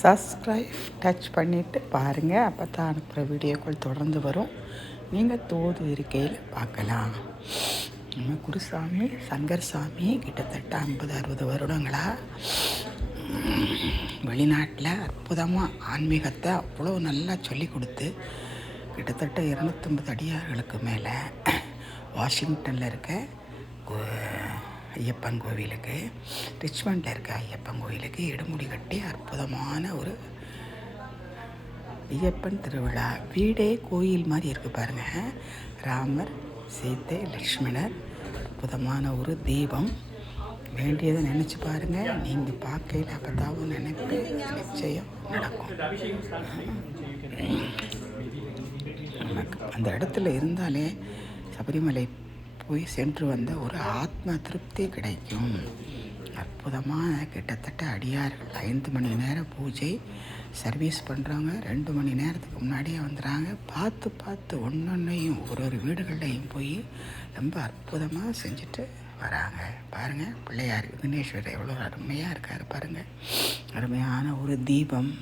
Subscribe touch பண்ணிவிட்டு பாருங்கள். அப்போ தான் அனுப்புகிற வீடியோக்கள் தொடர்ந்து வரும். நீங்கள் தோது இருக்கையில் பார்க்கலாம். நம்ம குருசாமி சங்கர் சாமி கிட்டத்தட்ட 50-60 வருடங்களாக வெளிநாட்டில் அற்புதமாக ஆன்மீகத்தை அவ்வளோ நல்லா சொல்லி கொடுத்து கிட்டத்தட்ட 250 அடியார்களுக்கு மேலே வாஷிங்டனில் இருக்க ஐயப்பன் கோவிலுக்கு, ரிச்மண்டில் இருக்க ஐயப்பன் கோவிலுக்கு எடுமுடி கட்டி அற்புதமான ஒரு ஐயப்பன் திருவிழா. வீடே கோயில் மாதிரி இருக்குது பாருங்கள். ராமர், சீத்தை, லக்ஷ்மணர், அற்புதமான ஒரு தீபம். வேண்டியதை நினச்சி பாருங்கள். நீங்கள் பார்க்கையில் அப்போதாவும் நினைப்பு நிச்சயம் நடக்கும். நமக்கு அந்த இடத்துல இருந்தாலே சபரிமலை போய் சென்று வந்த ஒரு ஆத்ம திருப்தி கிடைக்கும். அற்புதமாக கிட்டத்தட்ட அடியார்கள் 5 மணி நேரம் பூஜை சர்வீஸ் பண்ணுறவங்க 2 மணி நேரத்துக்கு முன்னாடியே வந்துடுறாங்க. பார்த்து ஒன்றொன்னையும் ஒரு வீடுகள்லையும் போய் ரொம்ப அற்புதமாக செஞ்சுட்டு வராங்க. பாருங்கள், பிள்ளையார் விக்னேஸ்வரர் எவ்வளோ அருமையாக இருக்கார் பாருங்கள். அருமையான ஒரு தீபம்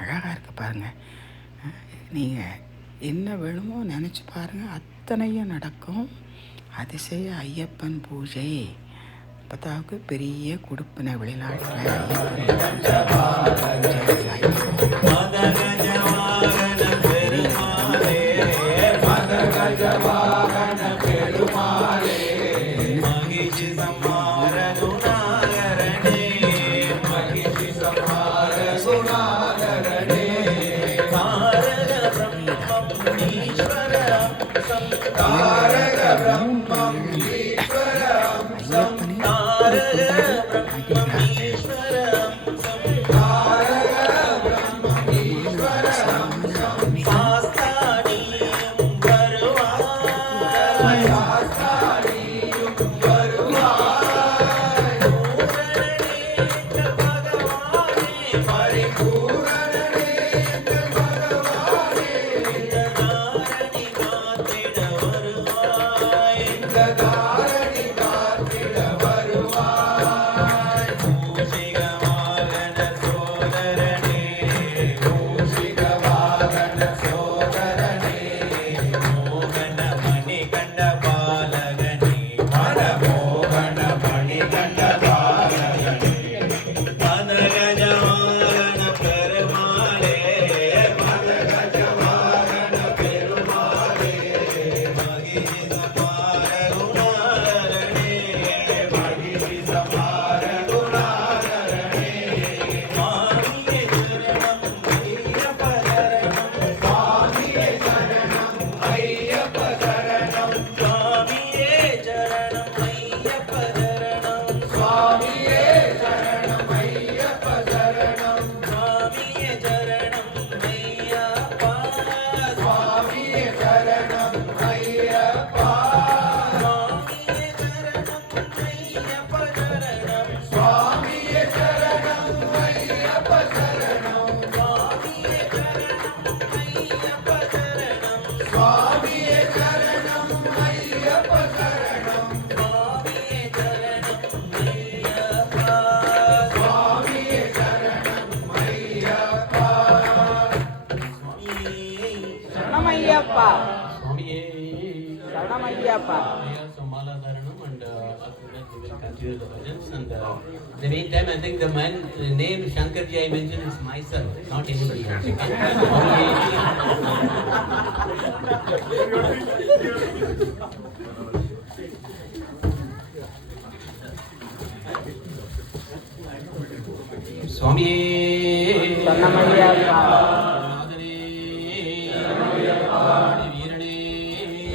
அழகாக இருக்குது பாருங்கள். நீங்கள் என்ன வேணுமோ நினச்சி பாருங்கள், அத்தனையும் நடக்கும். அதிசய ஐயப்பன் பூஜை. பத்தாவுக்கு பெரிய கொடுப்பின வெளிநாட்டில் In the meantime, I think the man name Shankarji I mentioned is myself, not anybody else. Swami Sannamayyappa Nadane Sannamayyappa Virane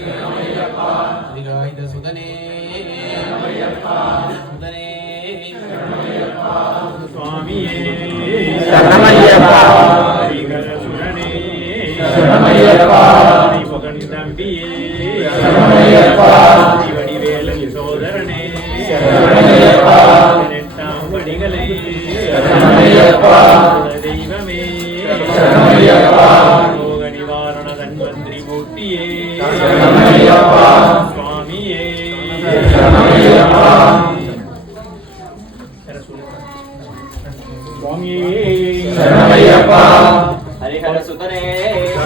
Sannamayyappa Vigayida Sudane Sannamayyappa Sudane Sannamayyappa Swamiye Sannamayyappa Vigayida Sudane Sannamayyappa Vipaganidambiye Sannamayyappa Divadivela Sodarane Sannamayyappa Nettamvadigale Sannamayyappa Deivame Sannamayyappa Roga Nivarana Dhanvantri Murtiye Sannamayyappa Swamiye Sannamayyappa சரணமையப்பா ஹரிஹர சுதனே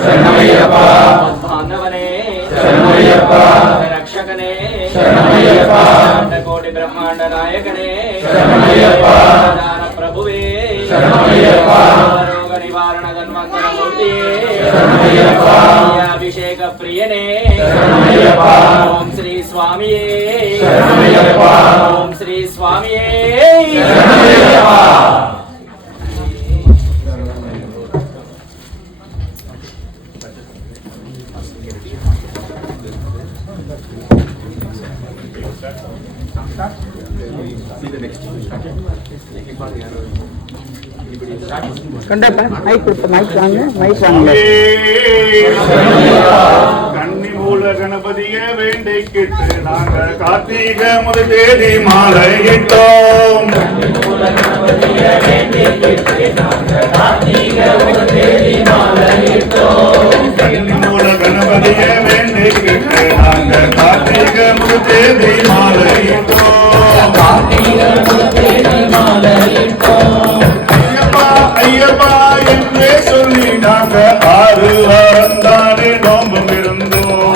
சரணமையப்பா பாந்தவனே சரணமையப்பா ரக்ஷகனே சரணமையப்பா கோடி பிரம்மாண்ட நாயகனே சரணமையப்பா பிரபுவே சரணமையப்பா ரோக நிவாரண தன்வந்தர மூர்த்தியே சரணமையப்பா அபிஷேக பிரியனே சரணமையப்பா ஓம் ஸ்ரீ சுவாமியே சரணமையப்பா ஓம் ஸ்ரீ சுவாமியே சரணமையப்பா கொண்டாப்பா மைக் கொடுத்த மைக் வாங்க மைக் வாங்க கன்னி மூல கணபதிய வேண்டிக்கிட்டு நாங்க கார்த்திகை முதல் தேதி மாலையிட்டோம். கன்னி மூல கணபதிய வேண்டிக்கிட்டு நாங்க கார்த்திகை முதல் தேதி மாலையிட்டோம். ஐயப்பா ஐயப்பா என்றே சொல்லி நாங்க 6 வாரம் தானே நோம்பும் இருந்தோம்.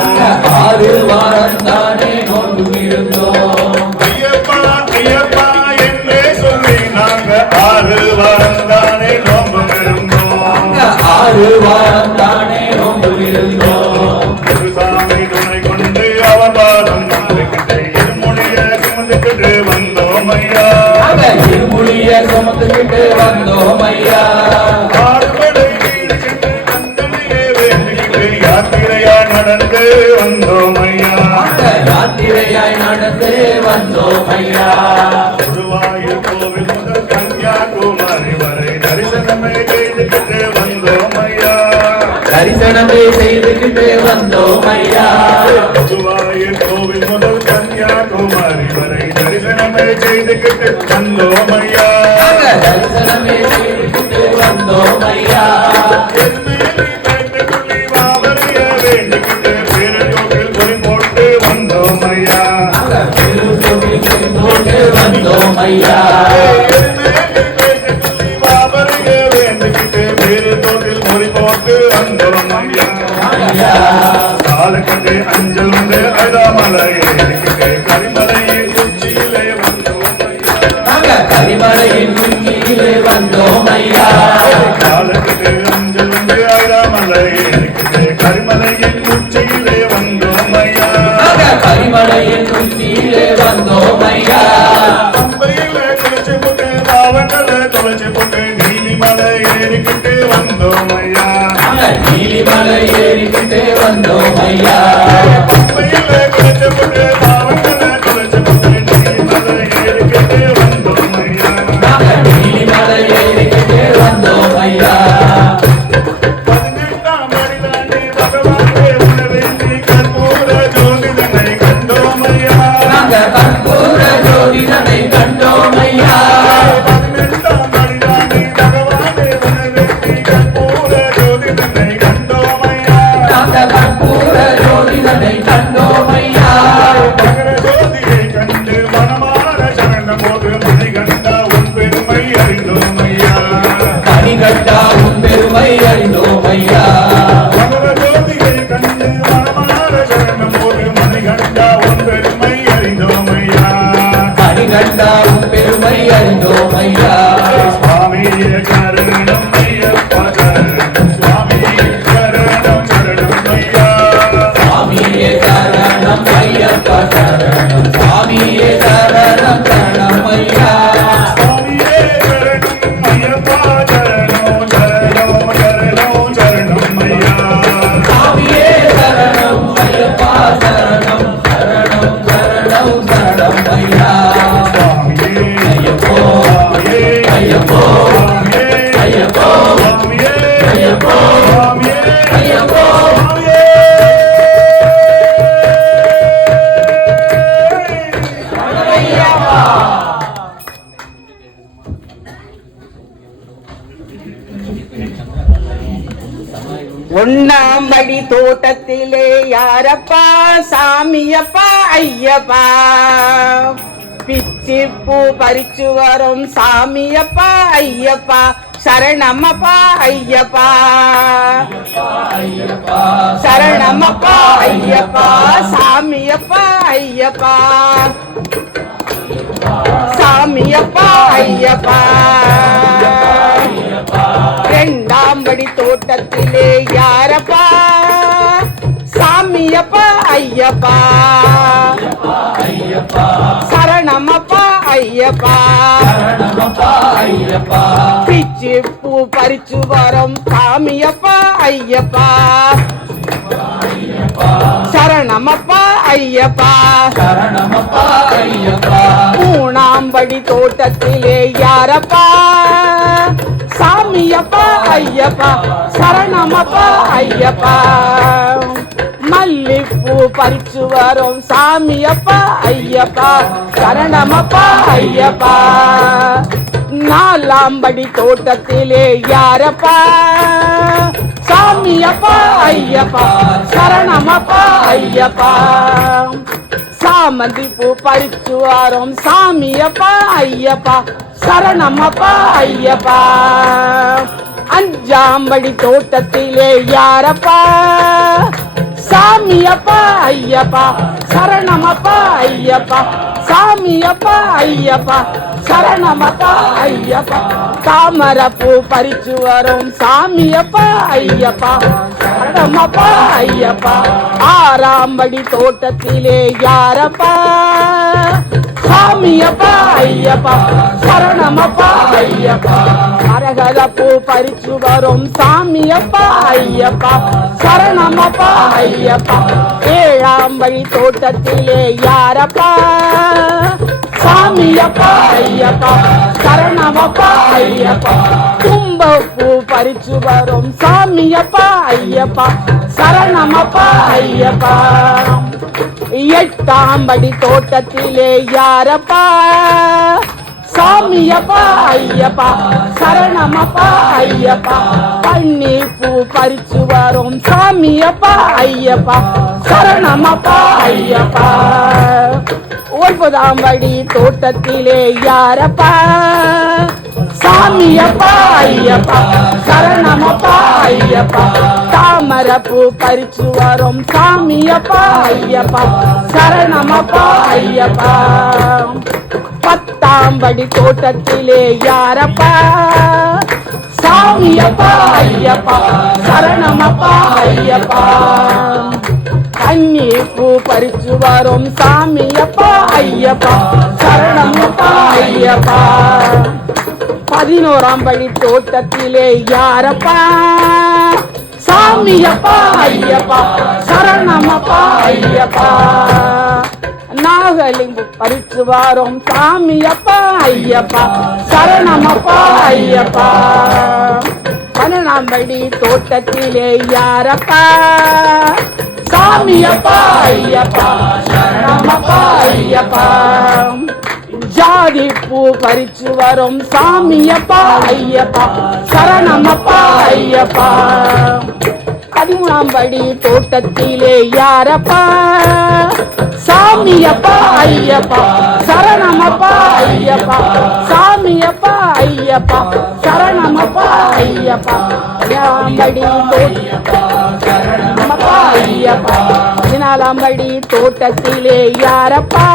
ஐயப்பா ஐயப்பா என்றே சொல்லி நாங்க 6 வாரம் தானே நோம்பும் இருந்தோம். குருசாமி துணை கொண்டு அவதாரம் வந்துகிட்டு இருமுடிய சுமந்துக்கிட்டு வந்தோம் ஐயா. ஆறுபடை வீடு சென்று கந்தனையே வேண்டிக்கிட்டு யாத்திரையா நடந்து வந்தோம் ஐயா. குருவாயூர் கோவில் முதல் கன்னியாகுமரி வரை தரிசனமே செய்துகிட்டு வந்தோம் ஐயா. குருவாயூர் கோவில் முதல் கன்னியாகுமரி வரை தரிசனமே செய்துகிட்டு வந்தோம் ஐயா. எருமேலி பேட்டைக்குள்ளி வாவரைய வேண்டிக்கிட்டு பேரதோட்டில் பொறி போட்டு வந்தோம் ஐயா. எருமேலி பேட்டைக்குள்ளி வாவரைய வேண்டிக்கிட்டு பேரதோட்டில் பொறி போட்டு வந்தோம் ஐயா. காலக்கட்டு அஞ்சல் வந்து அழாமலையை இருக்கிட்டு கரிமலையின் உச்சியிலே வந்தோம் ஐயா. காலக்கட்டு அஞ்சல் வந்து அழாமலையை இருக்கிட்டு கரிமலையின் உச்சியிலே வந்தோம் ஐயா. பம்பையில குளிச்சு போட்டு பாவங்களை தொலைச்சு போட்டு நீலிமலை ஏறிக்கிட்டு வந்தோம் ஐயா. பம்பையில குளிச்சு போட்டு பாவங்களை தொலைச்சு போட்டு நீலிமலை ஏறிக்கிட்டு வந்தோம் ஐயா. 18ஆம் படி தாண்டி பகவானே உன்னை வேண்டி கற்பூர ஜோதிதனை கண்டோம் ஐயா. 18ஆம் படி தாண்டி பகவானே உன்னை வேண்டி கற்பூர ஜோதிதனை கண்டோம் ஐயா. மகர ஜோதியை கண்டு மனமார சரணம் போது மணிகண்டா உன் பெருமை அறிந்தோம் ஐயா. மகர ஜோதியை கண்டு மனமார சரணம் போது மணிகண்டா உன் பெருமை அறிந்தோம் ஐயா. சுவாமியே சரணம் ஐயப்பா சரணம். சுவாமியே சரணம் சரணம் ஐயா. சுவாமியே சரணம் ஐயப்பா சரணம். சுவாமியே சரணம் சரணம் ஐயா. சுவாமியே சரணம் ஐயப்பா சரணம் சரணம் சரணம் சரணம் ஐயா. சுவாமியே சரணம் ஐயப்பா சரணம் சரணம் சரணம் சரணம் ஐயா. சுவாமியே ஐயப்போ சுவாமியே ஐயப்போ சுவாமியே ஐயப்போ சுவாமியே ஐயப்போ சுவாமியே ஐயப்போ சுவாமியே. ஒண்ணாம்படி தோட்டத்திலே யாரப்பா சாமியப்பா ஐயப்பா பிச்சை பிச்சிப்பூ பறிச்சு வரும் சாமியப்பா ஐயப்பா சரணமப்பா ஐயப்பா சரணமப்பா ஐயப்பா சாமியப்பா ஐயப்பா சாமியப்பா ஐயப்பா இரண்டாம் படி தோட்டத்திலே யாரப்பா சாமியப்பா ஐயப்பா சரணமப்பா ஐயப்பா பிச்சு பூ பறிச்சு வரும் சாமியப்பா ஐயப்பா சரணமப்பா ஐயப்பா மூணாம் படி தோட்டத்திலே யாரப்பா சாமியப்பா ஐயப்பா சரணமப்பா ஐயப்பா மல்லிப்பூ பறிச்சு வரும் சாமியப்பா ஐயப்பா சரணமப்பா ஐயப்பா நாலாம் படி தோட்டத்திலே யாரப்பா சாமியப்பா ஐயப்பா சரணமப்பா ஐயப்பா சாமந்தி பூ பறிச்சு வரும் சாமியப்பா ஐயப்பா சரணமப்பா ஐயப்பா அஞ்சாம் படி தோட்டத்திலே யாரப்பா சாமியப்பா ஐயப்பா சரணமப்பா ஐயப்பா சாமியப்பா ஐயப்பா சரணமப்பா ஐயப்பா தாமரப்பூ பறிச்சு வரும் சாமியப்பா ஐயப்பா சரணமப்பா ஐயப்பா ஆறாம் படி தோட்டத்திலே யாரப்பா சாமியப்பா ஐயப்பா சரணமப்பா ஐயப்பா அரகரப்பூ பறிச்சு வரும் சாமியப்பா ஐயப்பா சரணமப்பா ஐயப்பா ஏழாம் படி தோட்டத்திலே யாரப்பா சாமியப்பா ஐயப்பா சரணமப்பா ஐயப்பா கும்பப்பூ பறிச்சு வரும் சாமியப்பா ஐயப்பா சரணமப்பா ஐயப்பா எட்டாம் படி தோட்டத்திலே யாரப்பா சாமியப்பா ஐயப்பா சரணமப்பா ஐயப்பா பன்னீர் பூ பறிச்சு வரும் சாமியப்பா ஐயப்பா சரணமப்பா ஐயப்பா ஒன்பதாம் படி தோட்டத்திலே யாரப்பா சாமியப்பா ஐயப்பா சரணமப்பா ஐயப்பா தாமரப்பூ பறிச்சு வரும் சாமியப்பா ஐயப்பா சரணமப்பா ஐயப்பா பத்தாம் படி தோட்டத்திலே யாரப்பா சாமியப்பா ஐயப்பா சரணமப்பா ஐயப்பா கண்ணீர் பூ பறிச்சு வரும் சாமியப்பா ஐயப்பா சரணமப்பா ஐயப்பா பதினோராம் படி தோட்டத்திலே யாரப்பா சாமியப்பா ஐயப்பா சரணமப்பா ஐயப்பா நாகலிங்கு பறிச்சு வரும் சாமியப்பா ஐயப்பா சரணமப்பா ஐயப்பா பன்னெண்டாம் படி தோட்டத்திலே யாரப்பா சாமியப்பா ஐயப்பா சரணமப்பா ஐயப்பா ஜாதி பூ பறிச்சு வரும் சாமியப்பா ஐயப்பா சரணமப்பா ஐயப்பா பதிமூணாம் படி தோட்டத்திலே யாரப்பா சாமியப்பா ஐயப்பா சரணமப்பா ஐயப்பா சாமியப்பா ஐயப்பா சரணமப்பா ஐயப்பா படி சரணமப்பா ஐயப்பா 14ஆம் படி தோட்டத்திலே யாரப்பா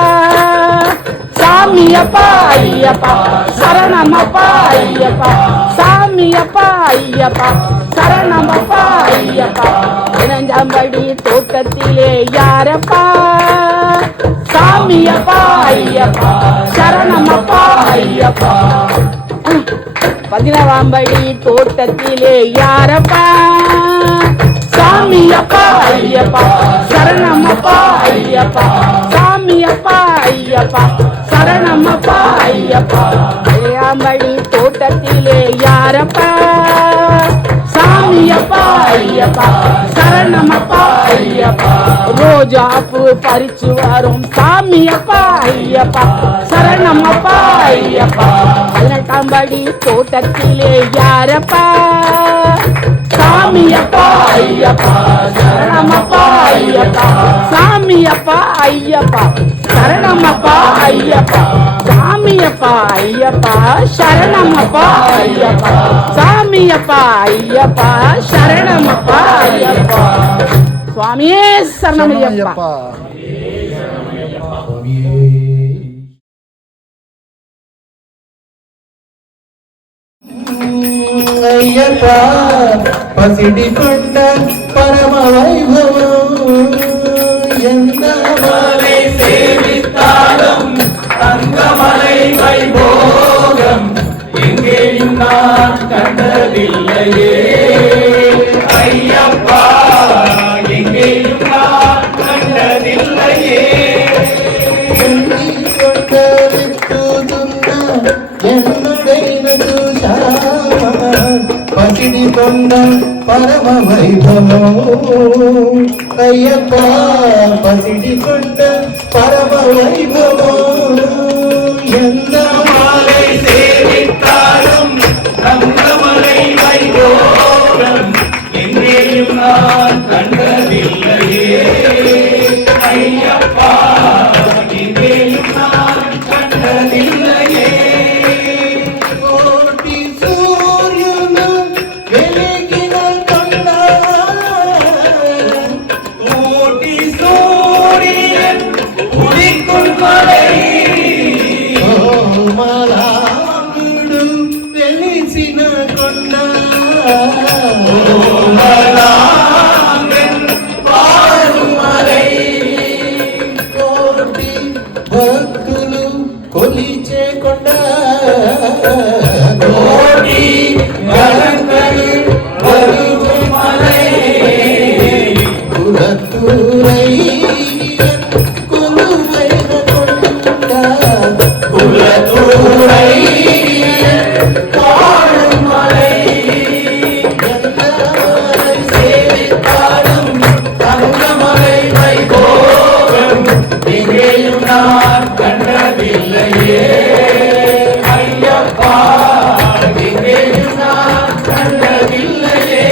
சாமியப்பா ஐயப்பா சரணமப்பா ஐயப்பா சாமியப்பா ஐயப்பா சரணமப்பா ஐயப்பா 15ஆம் படி தோட்டத்திலே யாரப்பா சாமியப்பா ஐயப்பா சரணமப்பா ஐயப்பா 16ஆம் படி தோட்டத்திலே யாரப்பா சாமியப்பா ஐயப்பா சரணமப்பா ஐயப்பா சாமியப்பா ஐயப்பா சரணமப்பா ஐயப்பா 17ஆம் படி தோட்டத்திலே யாரப்பா சாமியப்பா ஐயப்பா சரணமப்பா ஐயப்பா ரோஜாப்பூ பறிச்சு வரும் சாமியப்பா ஐயப்பா சரணமப்பா ஐயப்பா 18ஆம் படி தோட்டத்திலே யாரப்பா சாமியப்பா ஐயப்பா சரணமப்பா ஐயப்பா சாமியப்பா ஐயப்பா சரணமப்பா ஐயப்பா சாமியப்பா ஐயப்பா சரணமப்பா ஐயப்பா சாமியப்பா ஐயப்பா சரணமப்பா ஐயப்பா சுவாமியே சரணமையப்பா. ஐயப்பா பசிடி கொண்ட பரம வைபவம் எந்த மலை சேவித்தாலும் தங்கமலை வைபோகம் எங்கேயும் நான் கண்டதில்லையே ஐயப்பா எங்கேயும் நான் கண்டதில்லையே பசிடி கொண்ட பரம வைபவம் ஐயப்பா பசிடி கொண்ட பரம வைபவம் எந்த மாலை சேவித்தாலும் தங்கமலை வைபோகம் எங்கேயும் நான் கண்டதில்லையே ஐயப்பா எங்கேயும் நான் கண்டதில்லையே கோடி சூரியனும் வெளுக்கின கொண்டா கோடி சூரியன் உதிக்கும் மலை மலாவிடும் வெளிசின கொண்டா வாழும் மலை கோடி భక్తులు కొలిచే కొండ కోటి గణకలు వరుగు మలై కులతురై కులువైన కొండ కులతురై వాழும் மலை எந்தமலை சேவித்தாலும் தங்கமலை வைபோகம் எங்கேயும் நான் கண்டதில்லையே ஐயப்பா எங்கேயும் நான் கண்டதில்லையே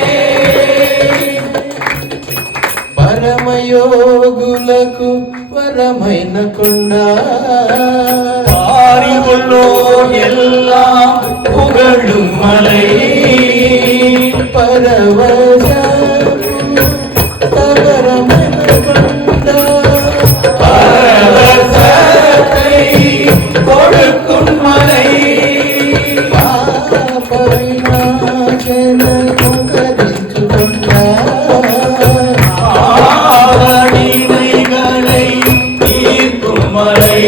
పరమయోగులకు వరమైన కొండ పారివుల్లో ఎల్లాం పుగழும் మలై పరవశము తగరమైన కొండ பரவசத்தை கொடுக்கும் மலை பாபவிநாசன முகரிச்சு கொண்டாடினைகளை தீர்க்கும் மலை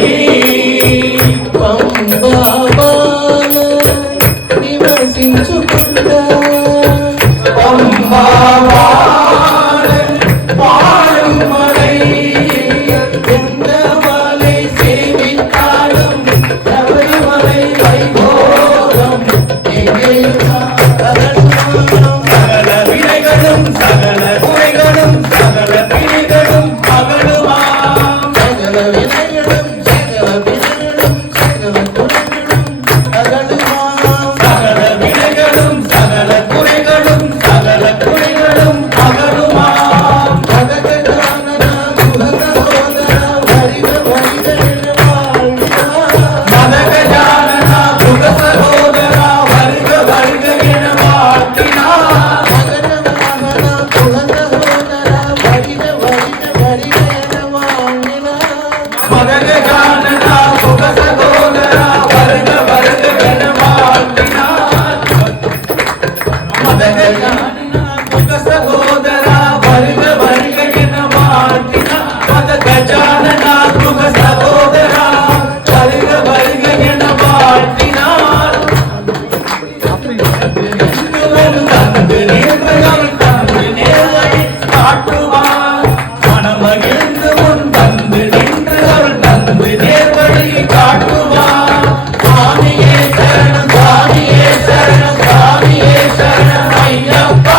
பம்பாபால நிவசிச்சு கொண்டா பம்பாபால வாழும் மலை எந்த மலை சேவித்தாலும் சபரிமலை வைபோகம் எங்கேயும் சகல வினைகளும் சகல குறைகளும் சகல வினைகளும் அகலுமாம் சகல வினைகளும் சகல வினைகளும் சகல குறைகளும் அகலுமாம் சகல வினைகளும் சகல குறைகளும் சகல குறைகளும் அகலுமாம் மதகஜானன குலசகோதர வரிவ வரிதென வாழ்கிறார் மதகஜானன குலசகோதர வருக வருக என வாழ்த்தினார் மதகஜானன குலசகோதர வரிவ வரித வரித என வாழ்த்தினார் மதகஜானன குலசகோதர வருக வருக என வாழ்த்தினார் மதகஜானன குலசகோதர வருக வருக என வாழ்த்தினார் மதகஜானன குலசகோதர வருக வருக என வாழ்த்தினார் தந்து நேர்மைகள் தந்து நேர்வழி காட்டுவார் மனமகிழ்ந்து உன் தந்து நின்று அவள் தந்து நேர்வழி காட்டுவார் சுவாமியே சரணம் சுவாமியே சரணம் சுவாமியே சரணம் ஐயப்பா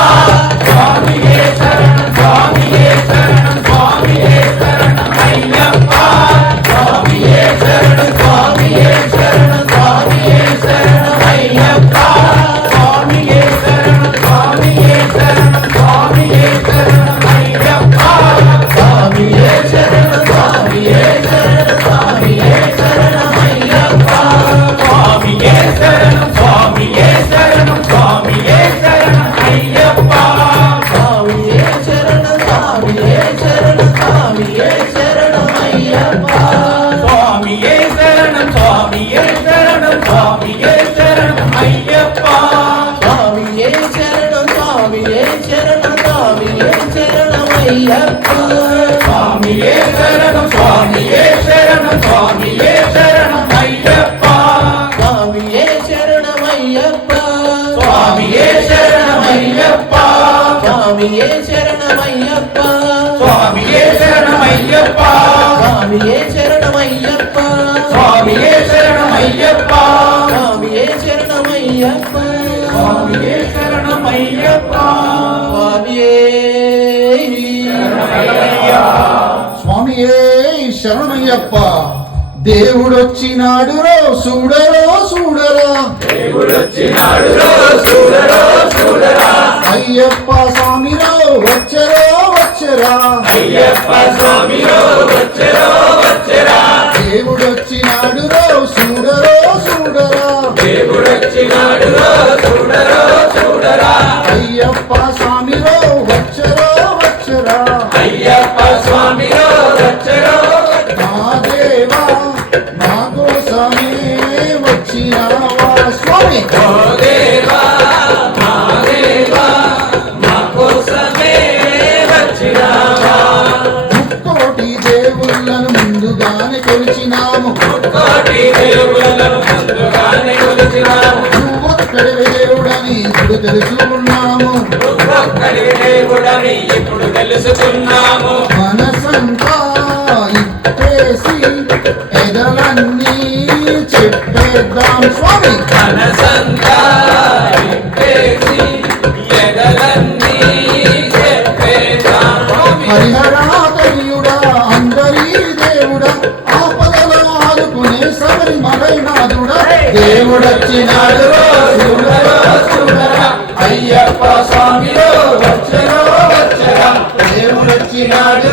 ஐயப்பா சுவாமியே சரணம் சுவாமியே சரணம் சுவாமியே சரணம் ஐயப்பா சுவாமியே சரணம் ஐயப்பா சுவாமியே சரணம் ஐயப்பா சுவாமியே சரணம் ஐயப்பா சுவாமியே சரணம் ஐயப்பா சுவாமியே சரணம் ஐயப்பா சுவாமியே சரணம் ஐயப்பா சுவாமியே சரணம் ஐயப்பா சுவாமியே சரணம் ஐயப்பா స్వామియే శరణమయ్యప్ప దేవుడొచ్చినాడు రో చూడరో చూడరా దేవుడొచ్చినాడురో చూడరో చూడరా అయ్యప్ప స్వామిరో వచ్చరో వచ్చరా అయ్యప్ప స్వామిరో వచ్చరో వచ్చరా దేవుడొచ్చినాడు రో చూడరో చూడరా దేవుడొచ్చినాడురో చూడరో చూడరా అయ్యప్ప స్వామిరో వచ్చరో వచ్చరా అయ్యప్ప స్వామిరో వచ్చరో మా దేవా మా కోసమే వచ్చినావా స్వామి ఓ దేవా మా దేవా మా కోసమే వచ్చినావా ముక్కోటి దేవుళ్ళను ముందుగానే కొలిచినాము కోటి దేవుళ్ళను ముందుగానే కొలిచినాము నువ్వొక్కడివే దేవుడని ఇప్పుడు తెలుసుకున్నాము ఒక్కడి దేవుడని ఇప్పుడు తెలుసుకున్నాము మనసంతా ఇప్పేసి ఎదలన్నీ చెప్పేద్దాం స్వామి మనసంతా ఇప్పేసి ఎదలన్నీ చెప్పేద్దాం హరిహరాతయుడా అందరి దేవుడా ఆపదలో ఆదుకునే శబరిమలైనాథుడా దేవుడొచ్చినాడు చూడరో చూడరా అయ్యప్ప స్వామిలో వచ్చరో వచ్చరా దేవుడొచ్చినాడు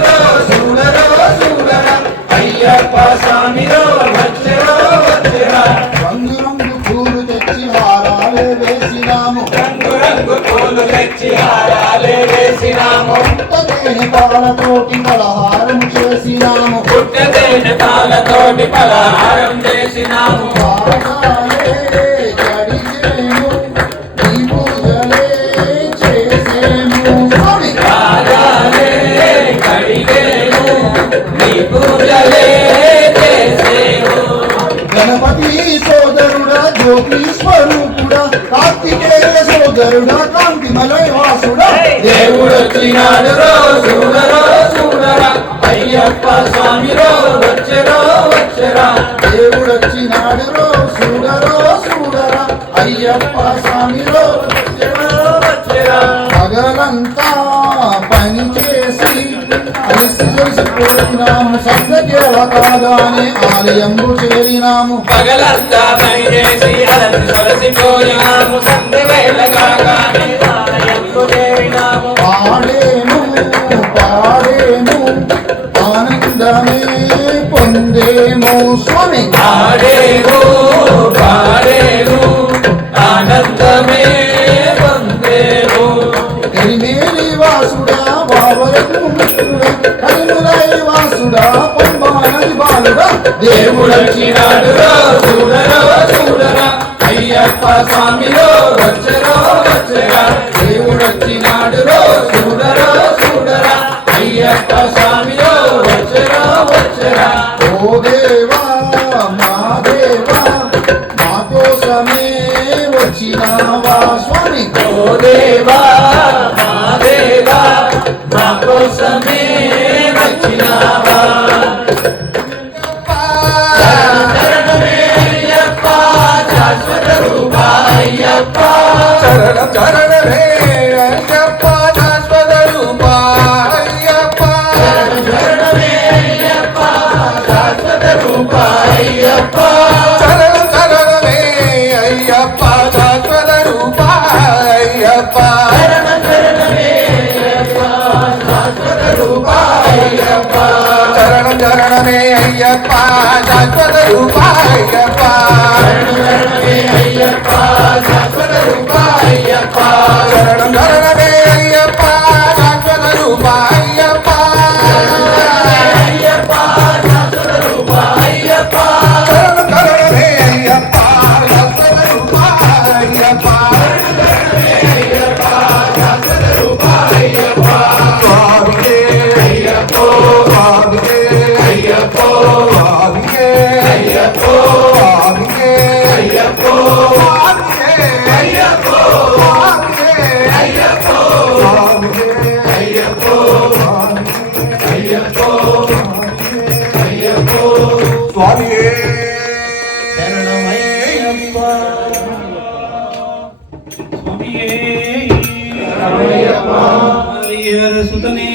చూడరో చూడరా అయ్యప్ప స్వామిలో వచ్చరో వచ్చరా రంగు రంగు పూలు తెచ్చి హారాలే వేసినాము రంగు రంగు పూలు తెచ్చి హారాలే వేసినాము పుట్టతేనె పాలతోటి పలహారం చేసినాము పుట్టతేనె పాలతోటి పలహారం చేసినాము పాదాలే కడిగేము నీ పూజలే చేసేము స్వామి పాదాలే కడిగేము నీ పూజలే చేసేము గణపతి సోదరుడా జ్యోతి స్వరూపుడా కార్తికేయ సోదరుడా కాంతిమలై వాసుడా దేవుడొచ్చినాడు చూడరో చూడరా అయ్యప్ప స్వామిరో వచ్చరో వచ్చరా దేవుడొచ్చినాడు రో చూడరో చూడరా అయ్యప్ప స్వామిరో వచ్చరో వచ్చరా పగలంతా పని చేసి అలసిపోయినాము సంధ్యకేళ కాగానే ఆలయంబు చేరినాము పగలంతా పని చేసి అలసి సొలసిపోయినాము సంధ్య వేళ కాగానే ఆలయంకు చేరినాము పాడేము పాడేము ఆనందమే పొందేము స్వామి ఆడేము పాడేము ఆనందమే పొందేము ఎరిమేలి వాసుడా బావరకు మిత్రుడా కరిములై వాసుడా పంబానది బాలుడా దేవుడొచ్చినాడు చూడరో చూడరా అయ్యప్ప స్వామిలో వచ్చరో వచ్చరా దేవుడొచ్చినాడు చూడరో చూడరా అయ్యప్ప స్వామిలో వచ్చరో వచ్చరా ఓ దేవా మా దేవా మా కోసమే వచ్చినావా స్వామి ఓ దేవా మా దేవా మా కోసమే వచ్చినావా శరణమే అయ్యప్ప శాశ్వత రూప అయ్యప్ప శరణం శరణమే అయ్యప్ప శాశ్వత రూప అయ్యప్ప శరణమే అయ్యప్ప శాశ్వత రూప అయ్యప్ప శరణం శరణమే అయ్యప్ప శాశ్వత రూప అయ్యప్ప శరణమే అయ్యప్ప శాశ్వత రూప అయ్యప్ప శరణం శరణమే అయ్యప్ప శాశ్వత రూప అయ్యప్ప శరణమే అయ్యప్ప శాశ్వత రూప అయ్యప్ప శరణం శరణమే అయ్యప్ప శాశ్వత రూప అయ్యప్ప అయ్యప్ప శాశ్వత రూప అయ్యప్ప శరణం శరణమే అయ్యప్ప శాశ్వత రూప అయ్యప్ప అయ్యప్ప శాశ్వత రూప అయ్యప్ప స్వామియే சுவாமியே சரணமையப்பா ஹரிஹர சுதனே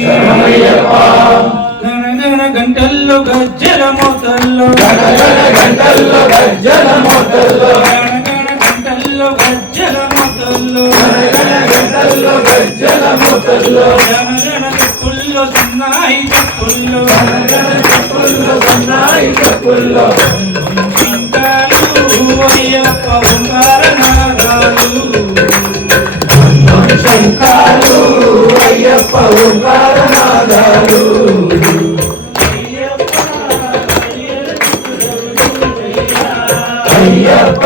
శరణమయ్యప్పా గణగణ గంటల్లో గజ్జల మోతల్లో గణగణ గంటల్లో గజ్జల మోతల్లో గణగణ గంటల్లో గజ్జల మోతల్లో గణగణ గంటల్లో గజ్జల మోతల్లో గణగణ చెప్పుల్లో సన్నాయి చెప్పుల్లో గణగణ చెప్పుల్లో సన్నాయి చెప్పుల్లో శంకాలు అయ్యప్ప ఓంకారనాదాలు శంఖాలు అయ్యప్ప ఓంకారనాదాలు అయ్యప్ప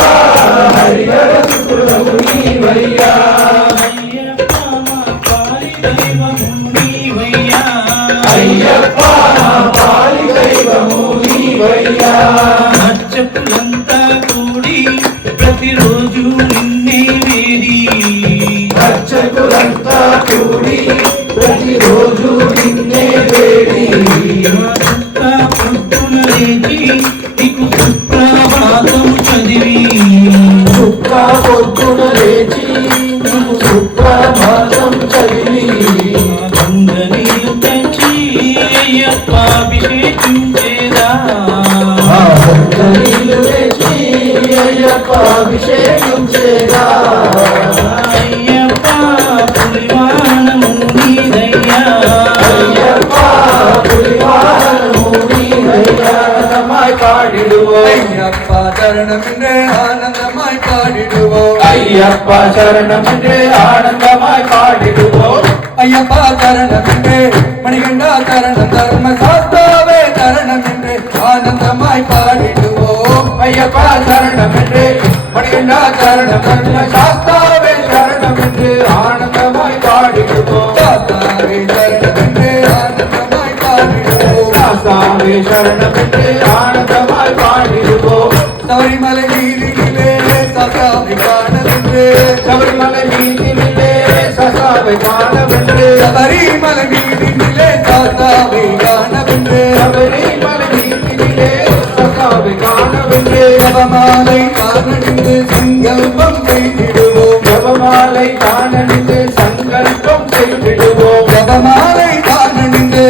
హరిహర సుకులము నీవయ్యా అయ్యప్ప మా పాలి దైవము నీవయ్యా అయ్యప్ప పాలి దైవము నీవయ్యా అర్చకులంతా కూడి ప్రతిరోజు నిన్నే వేడి అర్చకులంతా కూడి ప్రతిరోజు నిన్నే వేడి పొద్దున లేచి నీకు సుప్రభాతం చదివి సుప్ర పొద్దున లేచి నీకు సుప్రభాతం చదివి గంగ నీళ్ళు తెచ్చి అయ్యప్ప అభిషేకించేదా నీళ్ళు తెచ్చి అయ్యప్ప అభిషేకించేదా అయ్యప్ప పులివానము నీదయ్యా అయ్యప్ప పులివాహనము నీవయ్యా ఆనందమాய் பாடிடுவோம் ஐயப்பா சரணமென்றே ஆனந்தமாய் பாடிடுவோம் ஐயப்பா சரணமென்றே ஆனந்தமாய் பாடிடுவோம் ஐயப்பா சரணமென்றே மணிகண்டா சரணம் தர்ம சாஸ்தாவே சரணமென்றே ஆனந்தமாய் பாடிடுவோம் ஐயப்பா சரணமென்றே மணிகண்டா சரணம் தர்ம சாஸ்தாவே சரணமென்று ஆனந்தமாய் பாடிடுவோம் சாஸ்தாவே சரணமென்றே ஆனந்தமாய் பாடிடுவோம் சாஸ்தாவே சரணமென்று ஆனந்தமாய் பாடிடுவோம் சபரிமலை நீரிலே சாஸ்தாவை காணவென்றே சபரிமலை வீதியிலே சசாவை காணவென்று சபரிமலை நீரிலே சாஸ்தாவை காணவென்றே சபரிமலை வீதியிலே சசாவை காணவென்று ஜபமாலை காணடிந்து சங்கல்பம் செய்திடுவோம் ஜபமாலை காணனிந்து சங்கல்பம் செய்திடுவோம் ஜபமாலை காணடிந்து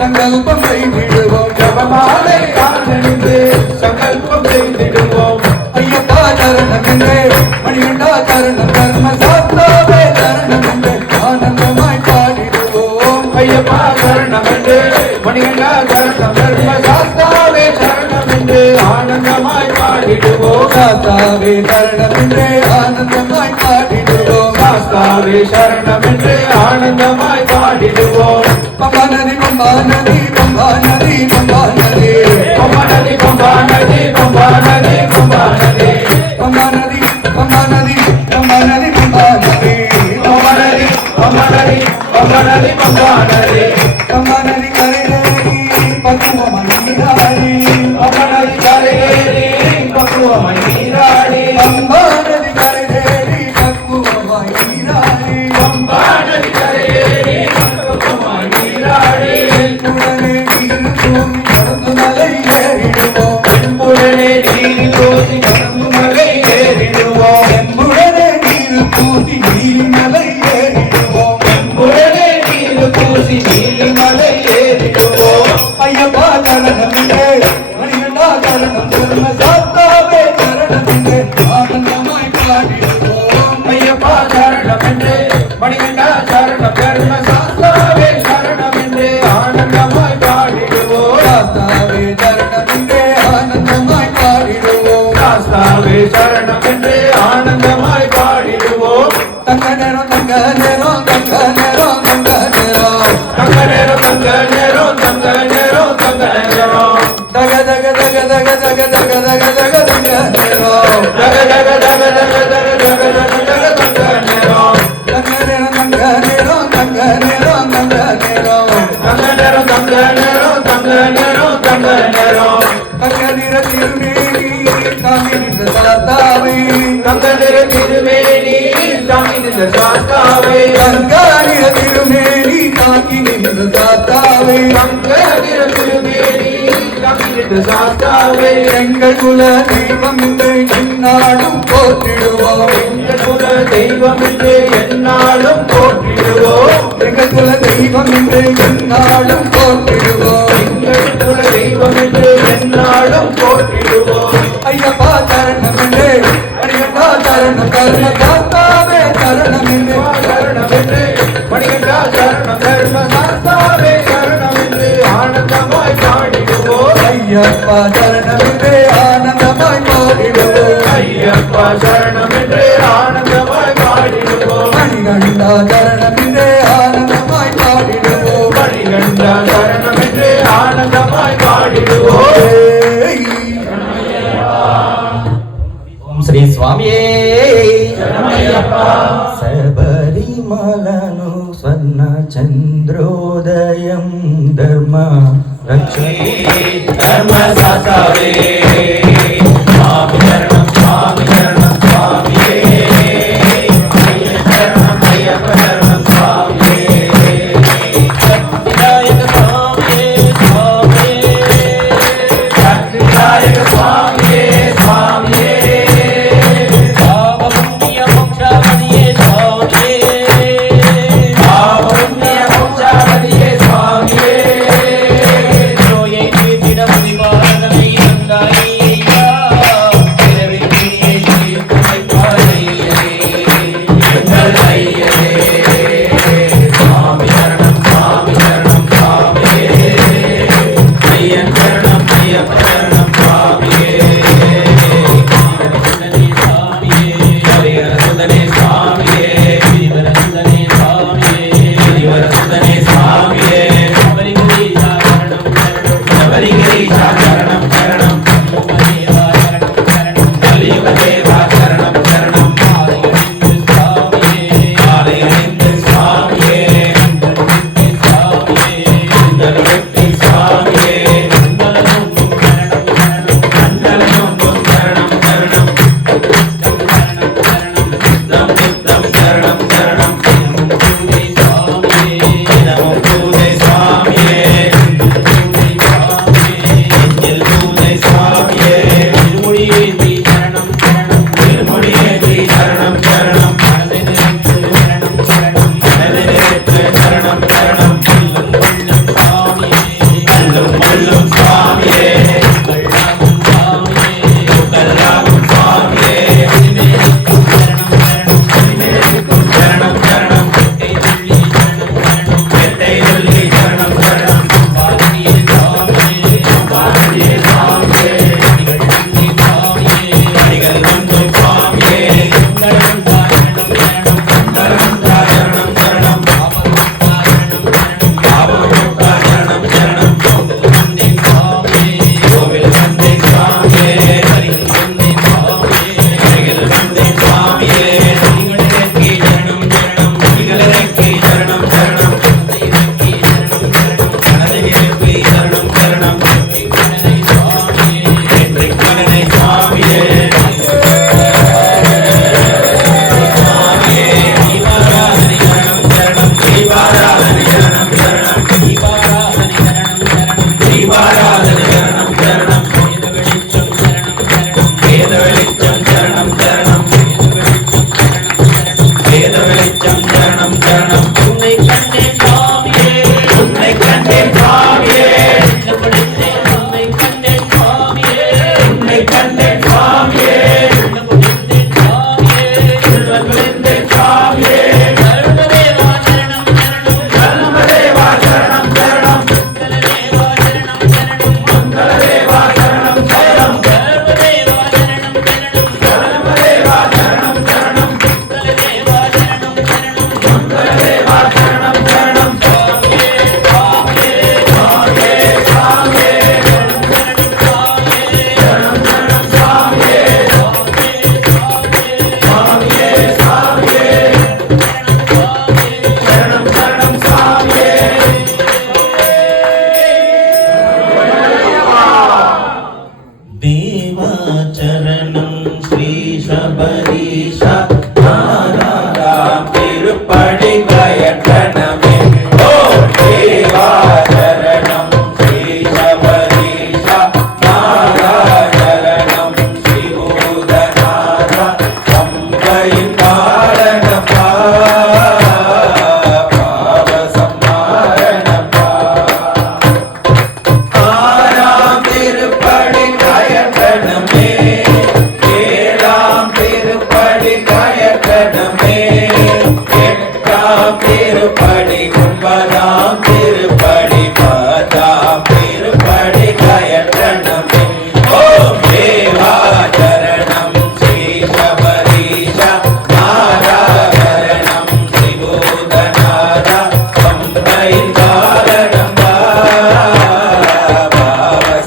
சங்கல்பம் செய்திடுவோம் ஜபமாலை காணனிந்து சங்கல்பம் செய்திடுவோம் ஐயப்பா சரணமென்றே மணிகண்டா சரணம் தர்ம சாஸ்தாவே சரணமென்றே ஆனந்தமாய் பாடிடுவோம் ஐயப்பா சரணமென்று மணிகண்டா சரணம் தர்ம சாஸ்தாவே சரணமென்று ஆனந்தமாய் பாடிடுவோம் சாஸ்தாவே சரணமென்றே ஆனந்தமாய் பாடிடுவோம் சாஸ்தாவே சரணமென்று ஆனந்தமாய் பாடிடுவோம் பம்பா நதி பம்பா நதி பம்பா நதி பம்பா நதி பம்பா நதி பம்பா நதி பம்பா நதி பம்பா நதி பம்பா நதி பம்பா நதி பம்பா நதி பம்பா நதி பம்பா நதி பம்பா நதி பம்பா நதி பம்பா நதி பம்பா நதி கரையேறி பக்குவமாய் நீராடி பம்பா நதி கரையேறி பக்குவமாய் நீராடி பம்பா நதி கரையேறி பக்குவமாய் நீராடி பம்பா நதி கரையேறி பக்குவமாய் நீராடி உடனே நீர் தூங்கி கடந்து மலை ஏறிடுவோம் உடனே நீர் தோசி கடந்து மலை ஏறிடுவோம் உடனே நீர் தூங்கி நீர் மலை ஏறிடுவோம் உடனே நீர் தூசி நீர் மலை ஏறிடுவோம் ஐயப்பா சரணமென்றே மணிகண்டா சரணம் தர்ம சாஸ்தாவே சரணமென்றே ஆனந்தமாய் பாடிடுவோம் ஐயப்பா சரணமென்று மணிகண்டா சரணம் தர்ம சாஸ்தாவே சரணமென்று ஆனந்தமாய் பாடிடுவோம் சாஸ்தாவே சரணமென்றே ஆனந்தமாய் பாடிடுவோம் சாஸ்தாவே சரணமென்று ஆனந்தமாய் பாடிடுவோம் தங்க நேரம் தங்க நேரம் தங்க நேரம் தங்க நேரம் தங்க நேரம் தங்க நேரம் தங்க நேரம் தங்க நேரம் தக தக தக தக தக தக தக தக தங்க நேரம் தக தக தக தக தக தக தக தக தங்க நேரம் தங்க நேரம் தங்க நேரம் தங்க நேரம் தங்க நேரம் தங்க நேரம் தங்க நேரம் தங்க நேரம் தங்க நேரம் தங்க நிற திருமேனி காமி நின்ற சாஸ்தாவே தங்க நிற திருமேனி தாங்கி நின்ற சாஸ்தாவே தங்க நிற திருமேனி காக்கி நின்ற சாஸ்தாவே தங்க நிற திருமேனி தாங்கி நின்ற என்று சாஸ்தாவே எங்கள் குல தெய்வம் என்று எந்நாளும் போற்றிடுவோம் எங்கள் குல தெய்வம் என்று எந்நாளும் போற்றிடுவோம் எங்கள் குல தெய்வம் என்று எந்நாளும் போற்றிடுவோம் எங்கள் குல தெய்வம் என்று எந்நாளும் போற்றிடுவோம் ஐயப்பா சரணம் என்று மணிகண்டா சரணம் கர்ம சாஸ்தாவே சரணம் என்று சரணம் என்று மணிகண்டா சரணம் கர்ம சாஸ்தாவே சரணம் என்று ஆனந்தமாய் பாடிடுவோம் ஐயப்பா சரணம் என்று ஆனந்தமாய் பாடிடுவோம் ஐயப்பா சரணம் என்று ஆனந்தமாய் பாடிடுவோம் மணிகண்டா சரணம் என்று ஆனந்தமாய் பாடிடுவோம் மணிகண்டா சரணம் என்று ஆனந்தமாய் பாடிடுவோம் ఓం శ్రీ స్వామియే శబరిమలను స్వర్ణ చంద్రోదయం ధర్మ రక్షకు ధర్మ శాస్త్రవే స్వామి శరణం స్వామి శరణం స్వామియే శరణం అయ్యప్ప శరణం స్వామియే వినాయక స్వామియే స్వామియే వినాయక స్వామియే స్వామియే పావపుణ్య మోక్షావధియే స్వామియే పావపుణ్య మోక్షావధియే స్వామియే ரோயை தீர்த்திடமுடி பாரதனை நந்தாயியா பிறவிக்கினியை தீர்த்துமை பாரையிலே எங்கள் ஐயரே சுவாமி சரணம் சுவாமியே ஐயன் சரணம் ஐயப்ப சரணம் சுவாமியே ஹரிஹரசுதனே சுவாமியே ஹரிஹரசுதனே சுவாமியே ஹரிஹரசுதனே சுவாமியே ஹரிஹரசுதனே சபரிகிரீஷா சரணம் சரணம் கலியுகதேவா சரணம் சரணம் ஆலயனிந்து சுவாமியே சுந்தரமூர்த்தி சுவாமியே மண்டலமோங்கும் சரணம் சரணம் திருப்படி 9ஆம் திருப்படி 10ஆம் திருப்படி கயற்றணமே ஓம் தேவாச்சரணம் ஸ்ரீ சபரீஷா நாராயணம் ஸ்ரீபூதநாதா பம்பையின் காரணம்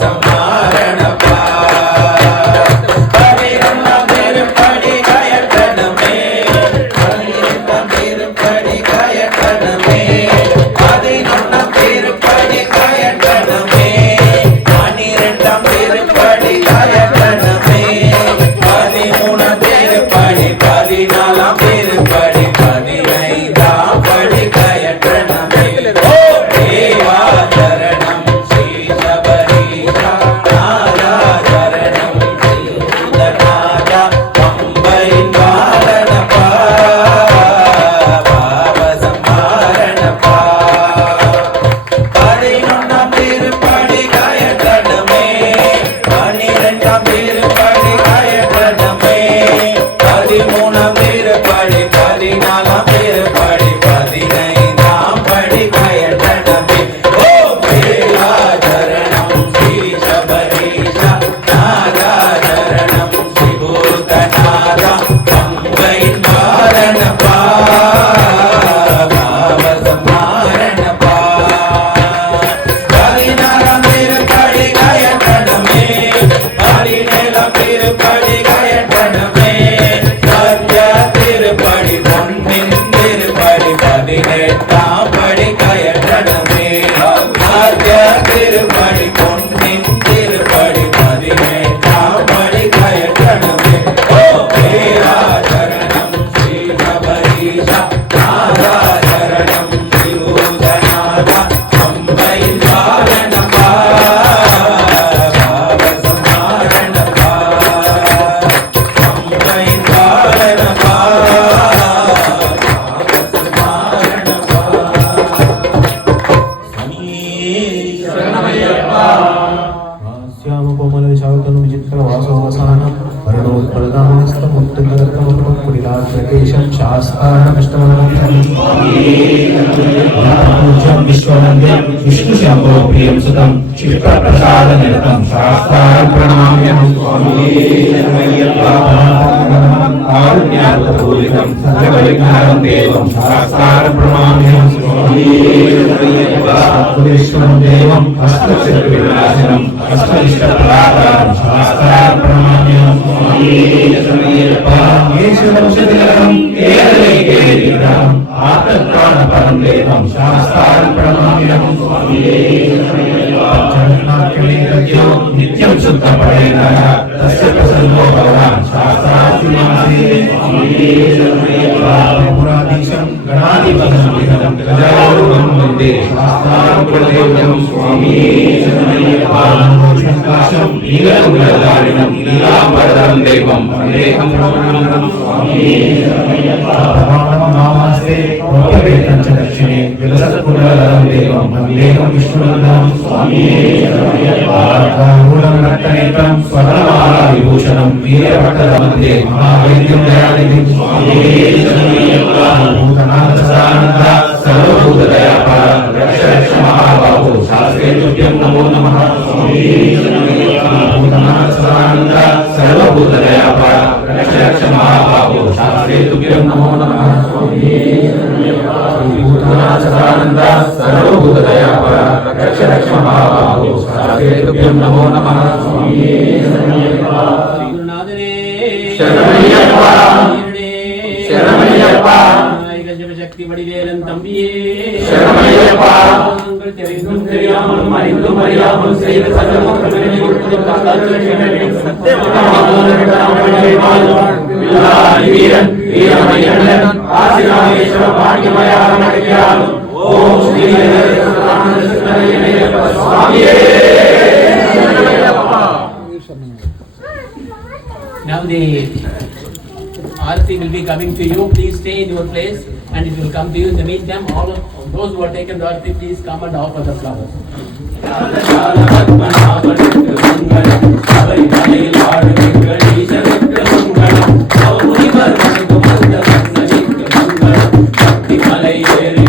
பாவசம்மாரணப்பா 11ஆம் திருப்படி கயற்றணமே 12ஆம் திருப்படி கயற்றணமே 11ஆம் திருப்படி கயற்றணமே 12ஆம் திருப்படி கயற்றணமே 13ஆம் திருப்படி 14ஆம் திருப்படி 15ஆம் படி கயற்றணமே ஓம் தேவாச்சரணம் ஸ்ரீ சபரீஷா நாராயணம் ஸ்ரீபூதநாதா பம்பையின் காரணப்பா பாவசம்மாரணப்பா 11ஆம் திருப்படி கயற்றணமே 12ஆம் திருப்படி கயற்றணமே 13ஆம் திருப்படி 14ஆம் திருப்படி 15ஆம் படி கயற்றணமே ஓம் தேவாச்சரணம் ஸ்ரீ சபரீஷா நாராயணம் ஸ்ரீபூதநாதா பம்பையின் காரணப்பா பாவசம்மாரணப்பா 16ஆம் திருப்படி கயற்றணமே 17ஆம் திருப்படி கயற்றணமே சத்ய திருப்படி பொன்னின் திருப்படி 18ஆம் படி கயற்றணமே சத்ய திருப்படி பொன்னின் திருப்படி 18ஆம் படி கயற்றணமே ஓம் தேவாச்சரணம் ஸ்ரீ சபரீஷா நாராயணம் ஸ்ரீபூதநாதா பம்பையின் காரணப்பா பாவசம்மாரணப்பா பம்பையின் காரணப்பா नित्यं शुद्धपडेन तस्य प्रसन्नो भगवान् शास्त्रार्थीशं गणाधिपतं विधं गजारूढं वन्दे शास्त्रार्थप्रदेवं स्वामी शङ्काशं नीलकुलधारिणं नीलाम्बरधरं देवं वन्देहं स्वामी नामास्ते रोगवेदं च दक्षिणे विलसत्कुलधरं देवं वन्देहं विष्णुनन्दनं स्वामी मूलं रक्तनेत्रं स्वर्णमालाविभूषणं वीरभट्टवन्दे महावैद्यं दयानिधिं स्वामी भूतनाथसदानन्द सर्वभूतदयापर रक्ष रक्ष महाबाहो शास्त्रे तुभ्यं नमो नमः स्वामी भूतनाथसदानन्द सर्वभूतदयापर रक्ष रक्ष महाबाहो शास्त्रे तुभ्यं नमो नमः स्वामी भूतनाथसदानन्द सर्वभूतदयापर रक्ष रक्ष महाबाहो शास्त्रे तुभ्यं नमो नमः स्वामी गुरुनाथने शरणमయ్యப்பா शरणमయ్యப்பா சக்தி வடிவேலன் தம்பியே शरणमయ్యப்பா நாங்கள் தெரிந்தும் தெரியாமலும் அறிந்தும் அறியாமலும் செய்த சகலமும் கருணை கொடுத்து காத்தருளினரே. வீரன் வீரமணிகண்டன் ஆசிராமேஸ்வர பாண்டியமயாரம் அடைக்கிறாலும் ஓம் ஸ்ரீ சுவாமியே. Now the Aarti will be coming to you. Please stay in your place and it will come to you. In the meantime, all of those who have taken the Aarti, please come and offer the flowers. மலை ஏறி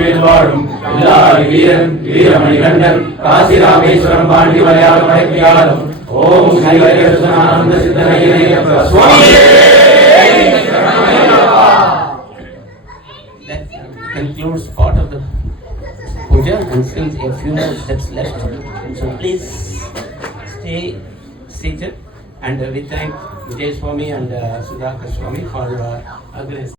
மேல் வாழும் எல்லாரி வீரன் வீரமணிகண்டன் காசி ராமேஸ்வரம் பாண்டி மலையாள மலையாளம் ஓம் ஹரிஹரசுனானந்த சித்தனையப்ப சுவாமியே. That concludes part of the puja and still a few more steps left. So please stay seated and we thank Vijay Swami and Sudhakar Swami for organizing.